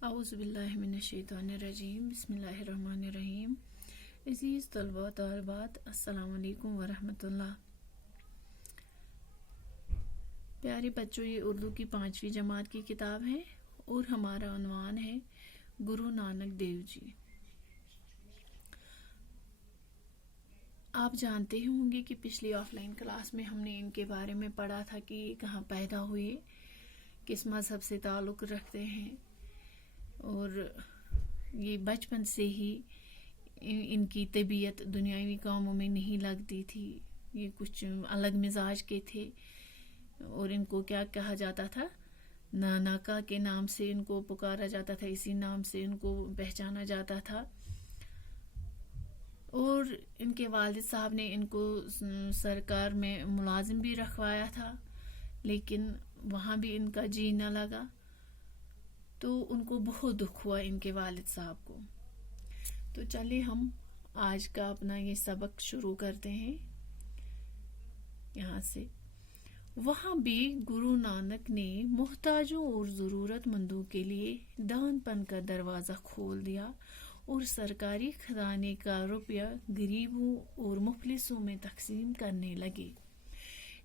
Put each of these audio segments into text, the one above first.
اعوذ باللہ من الشیطان الرجیم بسم اللہ الرحمن الرحیم۔ عزیز طلباء طالبات، السلام علیکم ورحمۃ اللہ۔ پیارے بچوں، یہ اردو کی 5ویں جماعت کی کتاب ہے اور ہمارا عنوان ہے گرو نانک دیو جی۔ آپ جانتے ہوں گے کہ پچھلی آف لائن کلاس میں ہم نے ان کے بارے میں پڑھا تھا کہ یہ کہاں پیدا ہوئے، کس مذہب سے تعلق رکھتے ہیں، اور یہ بچپن سے ہی ان کی طبیعت دنیاوی کاموں میں نہیں لگتی تھی، یہ کچھ الگ مزاج کے تھے اور ان کو کیا کہا جاتا تھا، ناناکا کے نام سے ان کو پکارا جاتا تھا، اسی نام سے ان کو پہچانا جاتا تھا۔ اور ان کے والد صاحب نے ان کو سرکار میں ملازم بھی رکھوایا تھا، لیکن وہاں بھی ان کا جی نہ لگا، تو ان کو بہت دکھ ہوا ان کے والد صاحب کو۔ تو چلیے ہم آج کا اپنا یہ سبق شروع کرتے ہیں یہاں سے۔ وہاں بھی گرو نانک نے محتاجوں اور ضرورت مندوں کے لیے دان پن کا دروازہ کھول دیا اور سرکاری خزانے کا روپیہ غریبوں اور مفلسوں میں تقسیم کرنے لگے۔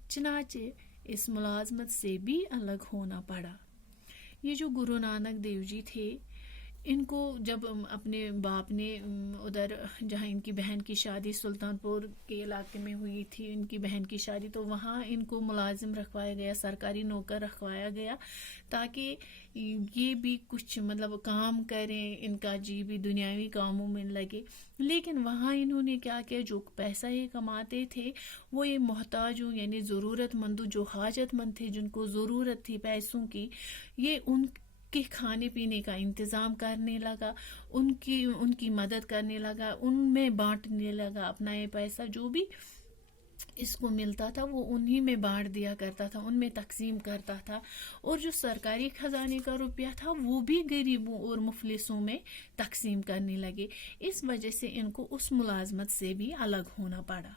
چنانچہ اس ملازمت سے بھی الگ ہونا پڑا۔ یہ جو گرو نانک دیو جی تھے، ان کو جب اپنے باپ نے ادھر جہاں ان کی بہن کی شادی سلطان پور کے علاقے میں ہوئی تھی، ان کی بہن کی شادی، تو وہاں ان کو ملازم رکھوایا گیا، سرکاری نوکر رکھوایا گیا، تاکہ یہ بھی کچھ کام کریں، ان کا جی بھی دنیاوی کاموں میں لگے۔ لیکن وہاں انہوں نے کیا کیا، جو پیسہ یہ کماتے تھے وہ یہ محتاجوں یعنی ضرورت مندوں، جو حاجت مند تھے، جن کو ضرورت تھی پیسوں کی، یہ ان کے کھانے پینے کا انتظام کرنے لگا، ان کی مدد کرنے لگا، ان میں بانٹنے لگا اپنا یہ پیسہ، جو بھی اس کو ملتا تھا وہ انہی میں بانٹ دیا کرتا تھا، ان میں تقسیم کرتا تھا، اور جو سرکاری خزانے کا روپیہ تھا وہ بھی غریبوں اور مفلسوں میں تقسیم کرنے لگے۔ اس وجہ سے ان کو اس ملازمت سے بھی الگ ہونا پڑا۔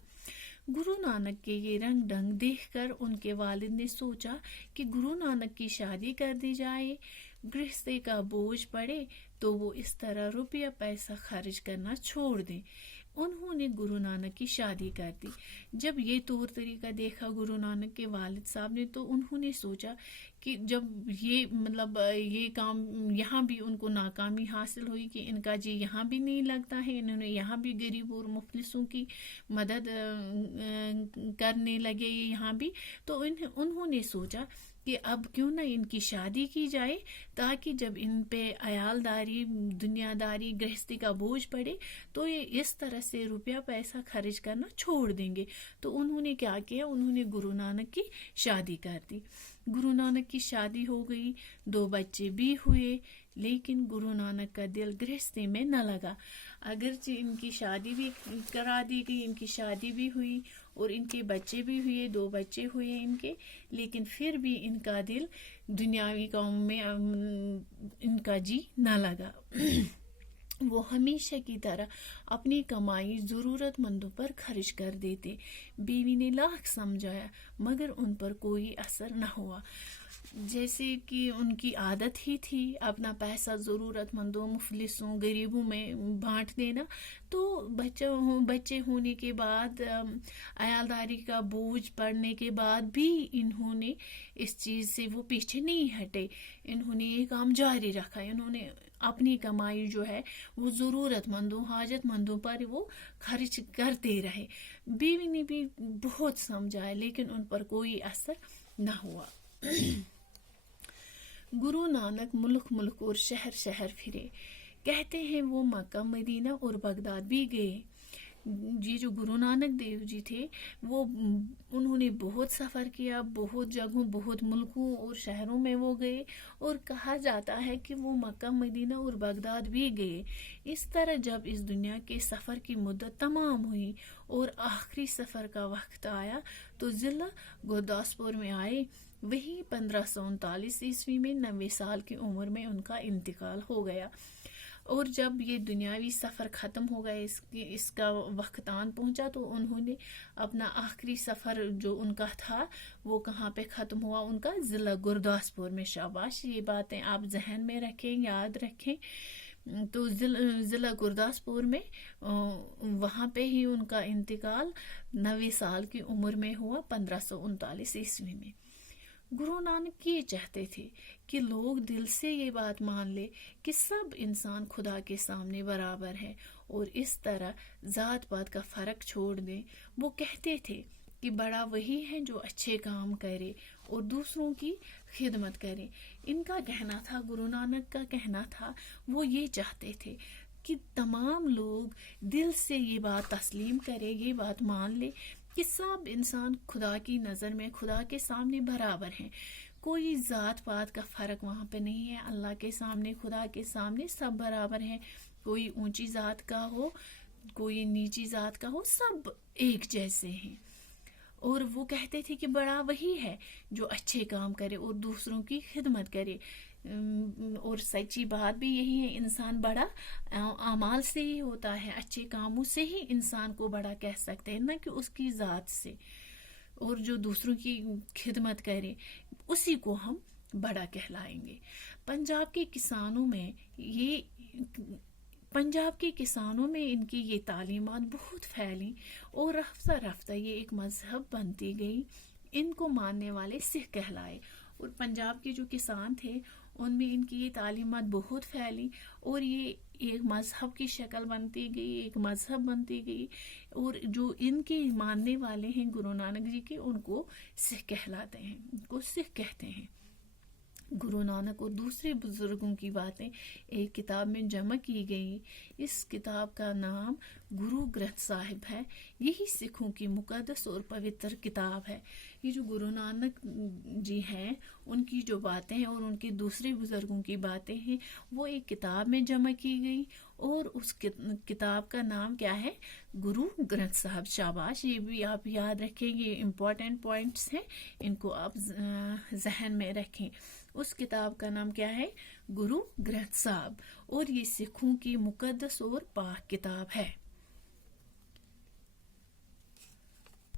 گرو نانک کے یہ رنگ ڈھنگ دیکھ کر ان کے والد نے سوچا کہ گرو نانک کی شادی کر دی جائے، گرہستی کا بوجھ پڑے تو وہ اس طرح روپیہ پیسہ خرچ کرنا چھوڑ دیں۔ انہوں نے گرو نانک کی شادی کر دی۔ جب یہ طور طریقہ دیکھا گرو نانک کے والد صاحب نے، تو انہوں نے سوچا کہ جب یہ کام یہاں بھی ان کو ناکامی حاصل ہوئی کہ ان کا جی یہاں بھی نہیں لگتا ہے، انہوں نے یہاں بھی غریب اور مفلسوں کی مدد کرنے لگے یہاں بھی، تو انہوں نے سوچا کہ اب کیوں نہ ان کی شادی کی جائے، تاکہ جب ان پہ عیال داری، دنیا داری، گرہستی کا بوجھ پڑے تو یہ اس طرح سے روپیہ پیسہ خرچ کرنا چھوڑ دیں گے۔ تو انہوں نے کیا کیا، انہوں نے گرو نانک کی شادی کر دی۔ گرو نانک کی شادی ہو گئی، 2 بچے بھی ہوئے، لیکن گرو نانک کا دل گرہستی میں نہ لگا۔ اگرچہ ان کی شادی بھی کرا دی گئی، ان کی شادی بھی ہوئی اور ان کے بچے بھی ہوئے، 2 بچے ہوئے ان کے، لیکن پھر بھی ان کا دل دنیاوی کاموں میں ان کا جی نہ لگا۔ وہ ہمیشہ کی طرح اپنی کمائی ضرورت مندوں پر خرچ کر دیتے۔ بیوی نے لاکھ سمجھایا مگر ان پر کوئی اثر نہ ہوا۔ جیسے کہ ان کی عادت ہی تھی اپنا پیسہ ضرورت مندوں، مفلسوں، غریبوں میں بانٹ دینا، تو بچے ہونے کے بعد، عیالداری کا بوجھ پڑنے کے بعد بھی انہوں نے اس چیز سے وہ پیچھے نہیں ہٹے، انہوں نے یہ کام جاری رکھا، انہوں نے اپنی کمائی جو ہے وہ ضرورت مندوں، حاجت مندوں پر وہ خرچ کرتے رہے۔ بیوی نے بھی بہت سمجھایا لیکن ان پر کوئی اثر نہ ہوا۔ گرو نانک ملک اور شہر پھرے۔ کہتے ہیں وہ مکہ، مدینہ اور بغداد بھی گئے۔ یہ جو گرو نانک دیو جی تھے وہ انہوں نے بہت سفر کیا، بہت جگہوں، بہت ملکوں اور شہروں میں وہ گئے، اور کہا جاتا ہے کہ وہ مکہ، مدینہ اور بغداد بھی گئے۔ اس طرح جب اس دنیا کے سفر کی مدت تمام ہوئی اور آخری سفر کا وقت آیا تو ضلع گرداسپور میں آئے۔ وہیں 1539 عیسوی میں 90 سال کی عمر میں ان کا انتقال ہو گیا۔ اور جب یہ دنیاوی سفر ختم ہو گیا، اس کا وقت آن پہنچا، تو انہوں نے اپنا آخری سفر جو ان کا تھا وہ کہاں پہ ختم ہوا؟ ان کا ضلع گرداسپور میں۔ شاباش، یہ باتیں آپ ذہن میں رکھیں، یاد رکھیں۔ تو ضلع گرداسپور میں وہاں پہ ہی ان کا انتقال 90 سال کی عمر میں ہوا 1539 عیسوی میں۔ گرو نانک یہ چاہتے تھے کہ لوگ دل سے یہ بات مان لے کہ سب انسان خدا کے سامنے برابر ہے، اور اس طرح ذات پات کا فرق چھوڑ دیں۔ وہ کہتے تھے کہ بڑا وہی ہے جو اچھے کام کرے اور دوسروں کی خدمت کرے۔ ان کا کہنا تھا، گرو نانک کا کہنا تھا، وہ یہ چاہتے تھے کہ تمام لوگ دل سے یہ بات تسلیم کرے، یہ بات مان لے کہ سب انسان خدا کی نظر میں، خدا کے سامنے برابر ہیں۔ کوئی ذات پات کا فرق وہاں پہ نہیں ہے۔ اللہ کے سامنے، خدا کے سامنے سب برابر ہیں۔ کوئی اونچی ذات کا ہو، کوئی نیچی ذات کا ہو، سب ایک جیسے ہیں۔ اور وہ کہتے تھے کہ بڑا وہی ہے جو اچھے کام کرے اور دوسروں کی خدمت کرے۔ اور سچی بات بھی یہی ہے، انسان بڑا اعمال سے ہی ہوتا ہے، اچھے کاموں سے ہی انسان کو بڑا کہہ سکتے ہیں، نہ کہ اس کی ذات سے۔ اور جو دوسروں کی خدمت کرے اسی کو ہم بڑا کہلائیں گے۔ پنجاب کے کسانوں میں ان کی یہ تعلیمات بہت پھیلیں اور رفتہ رفتہ یہ ایک مذہب بنتی گئی۔ ان کو ماننے والے سکھ کہلائے، اور پنجاب کے جو کسان تھے ان میں ان کی یہ تعلیمات بہت پھیلی اور یہ ایک مذہب کی شکل بنتی گئی، ایک مذہب بنتی گئی۔ اور جو ان کے ماننے والے ہیں گرو نانک جی کے، ان کو سکھ کہلاتے ہیں، ان کو سکھ کہتے ہیں۔ گرو نانک اور دوسرے بزرگوں کی باتیں ایک کتاب میں جمع کی گئی۔ اس کتاب کا نام گرو گرنتھ صاحب ہے۔ یہی سکھوں کی مقدس اور پوتر کتاب ہے۔ یہ جو گرو نانک جی ہیں، ان کی جو باتیں ہیں اور ان کے دوسرے بزرگوں کی باتیں ہیں، وہ ایک کتاب میں جمع کی گئی، اور اس کتاب کا نام کیا ہے؟ گرو گرنتھ صاحب۔ شاباش، یہ بھی آپ یاد رکھیں، یہ امپورٹنٹ پوائنٹس ہیں، ان کو آپ ذہن میں رکھیں۔ اس کتاب کا نام کیا ہے؟ گرو گرنتھ صاحب، اور یہ سکھوں کی مقدس اور پاک کتاب ہے۔